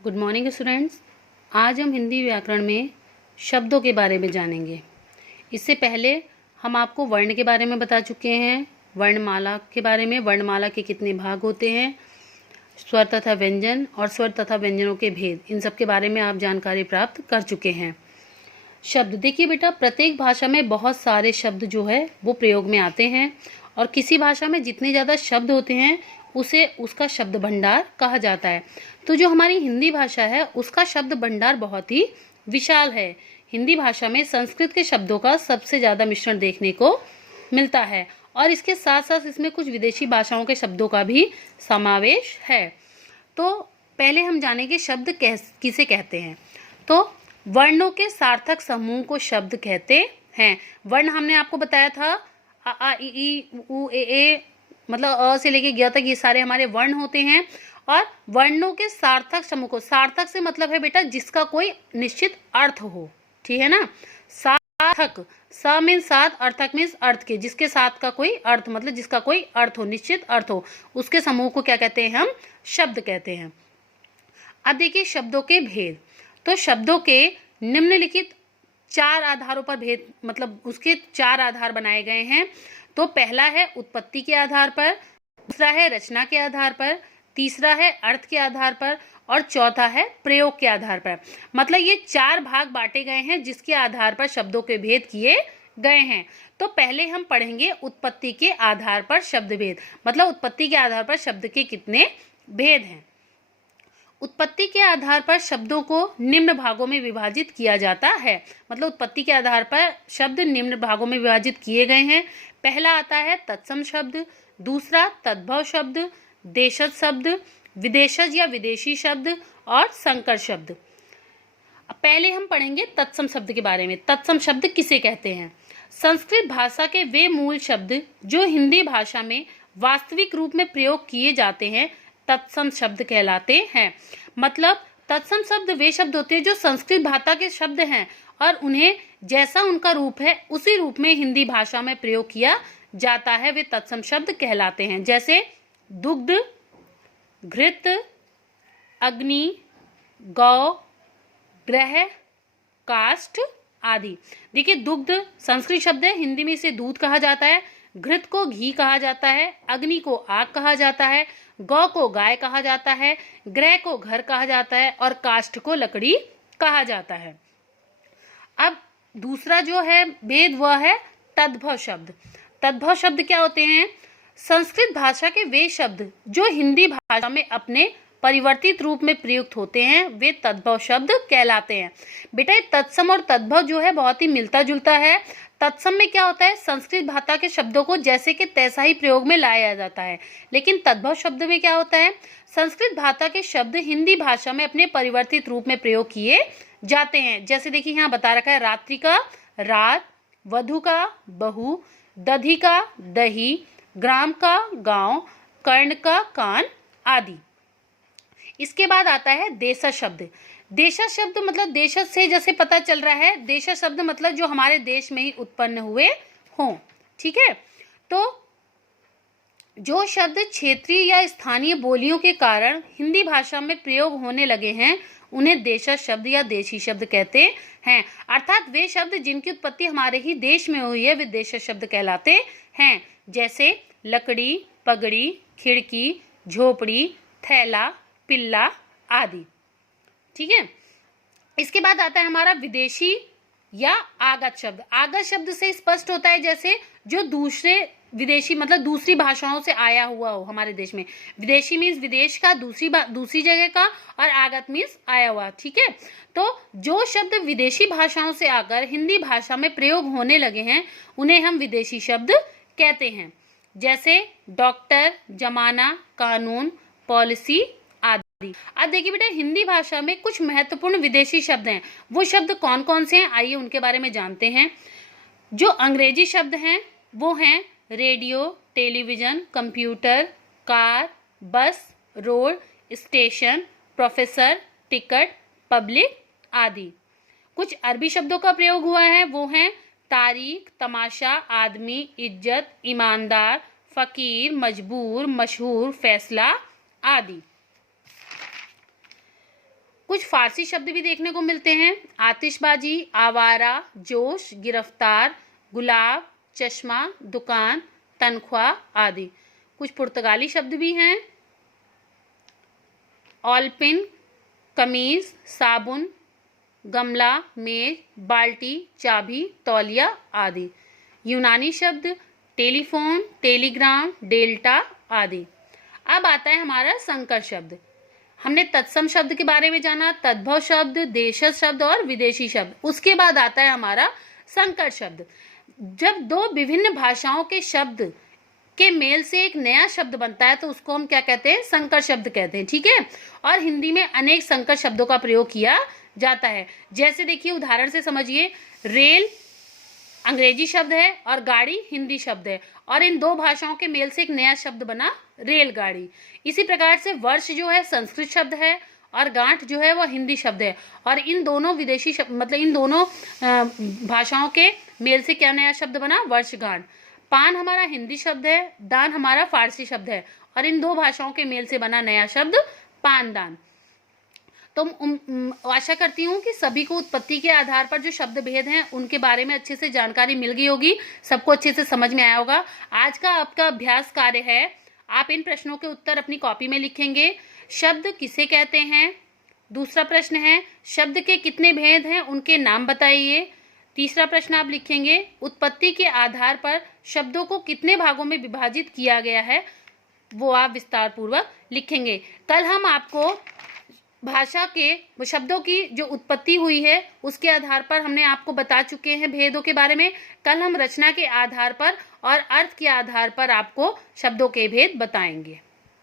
Good morning students. आज हम हिंदी व्याकरण में शब्दों के बारे में जानेंगे। इससे पहले हम आपको वर्ण के बारे में बता चुके हैं, वर्णमाला के बारे में, वर्णमाला के कितने भाग होते हैं, स्वर तथा व्यंजन और स्वर तथा व्यंजनों के भेद, इन सब के बारे में आप जानकारी प्राप्त कर चुके हैं। शब्द देखिए बेटा, प्रत्येक भाषा में बहुत सारे शब्द जो है वो प्रयोग में आते हैं और किसी भाषा में जितने ज़्यादा शब्द होते हैं उसे उसका शब्द भंडार कहा जाता है। तो जो हमारी हिंदी भाषा है उसका शब्द भंडार बहुत ही विशाल है। हिंदी भाषा में संस्कृत के शब्दों का सबसे ज़्यादा मिश्रण देखने को मिलता है और इसके साथ साथ इसमें कुछ विदेशी भाषाओं के शब्दों का भी समावेश है। तो पहले हम जानेंगे शब्द किसे कहते हैं। तो वर्णों के सार्थक समूह को शब्द कहते हैं। वर्ण हमने आपको बताया था, अ आ इ ई उ ए मतलब अ से लेके ग तक ये सारे हमारे वर्ण होते हैं। और वर्णों के सार्थक समूह को, सार्थक से मतलब है बेटा जिसका कोई निश्चित अर्थ हो, ठीक है ना। सार्थक, स मीन्स साथ, अर्थक मीन्स अर्थ के, जिसके साथ का कोई अर्थ मतलब जिसका कोई अर्थ हो, निश्चित अर्थ हो, उसके समूह को क्या कहते हैं? हम शब्द कहते हैं। अब देखिए शब्दों के भेद। तो शब्दों के निम्नलिखित 4 आधारों पर भेद, मतलब उसके 4 आधार बनाए गए हैं। तो पहला है उत्पत्ति के आधार पर, दूसरा है रचना के आधार पर, तीसरा है अर्थ के आधार पर और चौथा है प्रयोग के आधार पर। मतलब ये 4 भाग बांटे गए हैं जिसके आधार पर शब्दों के भेद किए गए हैं। तो पहले हम पढ़ेंगे उत्पत्ति के आधार पर शब्द भेद, मतलब उत्पत्ति के आधार पर शब्द के कितने भेद हैं। उत्पत्ति के आधार पर शब्दों को निम्न भागों में विभाजित किया जाता है। मतलब उत्पत्ति के आधार पर शब्द निम्न भागों में विभाजित किए गए हैं। पहला आता है तत्सम शब्द, दूसरा तद्भव शब्द, देशज शब्द, विदेशज या विदेशी शब्द और संकर शब्द। पहले हम पढ़ेंगे तत्सम शब्द के बारे में। तत्सम शब्द किसे कहते हैं? संस्कृत भाषा के वे मूल शब्द जो हिंदी भाषा में वास्तविक रूप में प्रयोग किए जाते हैं तत्सम शब्द कहलाते हैं। मतलब तत्सम शब्द वे शब्द होते हैं जो संस्कृत भाषा के शब्द हैं और उन्हें जैसा उनका रूप है उसी रूप में हिंदी भाषा में प्रयोग किया जाता है, वे तत्सम शब्द कहलाते हैं। जैसे दुग्ध, घृत, अग्नि, गौ, ग्रह, काष्ठ आदि। देखिए दुग्ध संस्कृत शब्द है, हिंदी में इसे दूध कहा जाता है। घृत को घी कहा जाता है, अग्नि को आग कहा जाता है, गौ को गाय कहा जाता है, ग्रह को घर कहा जाता है और काष्ठ को लकड़ी कहा जाता है। अब दूसरा जो है भेद वह है तद्भव शब्द। तद्भव शब्द क्या होते हैं? संस्कृत भाषा के वे शब्द जो हिंदी भाषा में अपने परिवर्तित रूप में प्रयुक्त होते हैं वे तद्भव शब्द कहलाते हैं। बेटा ये तत्सम और तद्भव जो है बहुत ही मिलता जुलता है। तत्सम में क्या होता है? संस्कृत भाषा के शब्दों को जैसे कि तैसा ही प्रयोग में लाया जाता है। लेकिन तद्भव शब्द में क्या होता है? संस्कृत भाषा के शब्द हिंदी भाषा में अपने परिवर्तित रूप में प्रयोग किए जाते हैं। जैसे देखिए यहाँ बता रखा है रात्रि का रात, वधु का बहू, दधी का दही, ग्राम का गांव, कर्ण का कान आदि। इसके बाद आता है देशज शब्द। देशज शब्द मतलब देशज से जैसे पता चल रहा है, देशज शब्द मतलब जो हमारे देश में ही उत्पन्न हुए हों, ठीक है। तो जो शब्द क्षेत्रीय या स्थानीय बोलियों के कारण हिंदी भाषा में प्रयोग होने लगे हैं उन्हें देशज शब्द या देशी शब्द कहते हैं। अर्थात वे शब्द जिनकी उत्पत्ति हमारे ही देश में हुई है वे देशज शब्द कहलाते हैं। जैसे लकड़ी, पगड़ी, खिड़की, झोपड़ी, थैला, पिल्ला आदि, ठीक है। इसके बाद आता है हमारा विदेशी या आगत शब्द। आगत शब्द से स्पष्ट होता है जैसे जो दूसरे विदेशी मतलब दूसरी भाषाओं से आया हुआ हो हमारे देश में। विदेशी मीन्स विदेश का, दूसरी जगह का, और आगत मीन्स आया हुआ, ठीक है। तो जो शब्द विदेशी भाषाओं से आकर हिंदी भाषा में प्रयोग होने लगे हैं उन्हें हम विदेशी शब्द कहते हैं। जैसे डॉक्टर, जमाना, कानून, पॉलिसी आदि। अब देखिए बेटा हिंदी भाषा में कुछ महत्वपूर्ण विदेशी शब्द हैं। वो शब्द कौन कौन से हैं आइए उनके बारे में जानते हैं। जो अंग्रेजी शब्द हैं वो हैं रेडियो, टेलीविजन, कंप्यूटर, कार, बस, road, station, professor, ticket, public आदि। कुछ अरबी शब्दों का प्रयोग हुआ है वो हैं तारीख, तमाशा, आदमी, इज्जत, ईमानदार, फकीर, मजबूर, मशहूर, फैसला आदि। कुछ फारसी शब्द भी देखने को मिलते हैं, आतिशबाजी, आवारा, जोश, गिरफ्तार, गुलाब, चश्मा, दुकान, तनख्वाह आदि। कुछ पुर्तगाली शब्द भी हैं, ऑलपिन, कमीज, साबुन, गमला, मेज, बाल्टी, चाबी, तौलिया आदि। यूनानी शब्द टेलीफोन, टेलीग्राम, डेल्टा आदि। अब आता है हमारा संकर शब्द। हमने तत्सम शब्द के बारे में जाना, तद्भव शब्द, देशज शब्द और विदेशी शब्द। उसके बाद आता है हमारा संकर शब्द। जब दो विभिन्न भाषाओं के शब्द के मेल से एक नया शब्द बनता है तो उसको हम क्या कहते हैं? संकर शब्द कहते हैं, ठीक है। और हिंदी में अनेक संकर शब्दों का प्रयोग किया जाता है। जैसे देखिए, उदाहरण से समझिए, रेल अंग्रेजी शब्द है और गाड़ी हिंदी शब्द है, और इन दो भाषाओं के मेल से एक नया शब्द बना रेलगाड़ी। इसी प्रकार से वर्ष जो है संस्कृत शब्द है और गांठ जो है वो हिंदी शब्द है, और इन दोनों विदेशी शब्द मतलब इन दोनों भाषाओं के मेल से क्या नया शब्द बना? वर्षगांठ। पान हमारा हिंदी शब्द है, दान हमारा फारसी शब्द है, और इन दो भाषाओं के मेल से बना नया शब्द पानदान। तो आशा करती हूँ कि सभी को उत्पत्ति के आधार पर जो शब्द भेद हैं उनके बारे में अच्छे से जानकारी मिल गई होगी, सबको अच्छे से समझ में आया होगा। आज का आपका अभ्यास कार्य है, आप इन प्रश्नों के उत्तर अपनी कॉपी में लिखेंगे। शब्द किसे कहते हैं? दूसरा प्रश्न है, शब्द के कितने भेद हैं, उनके नाम बताइए। तीसरा प्रश्न आप लिखेंगे, उत्पत्ति के आधार पर शब्दों को कितने भागों में विभाजित किया गया है, वो आप विस्तार पूर्वक लिखेंगे। कल हम आपको भाषा के शब्दों की जो उत्पत्ति हुई है उसके आधार पर हमने आपको बता चुके हैं भेदों के बारे में। कल हम रचना के आधार पर और अर्थ के आधार पर आपको शब्दों के भेद बताएंगे।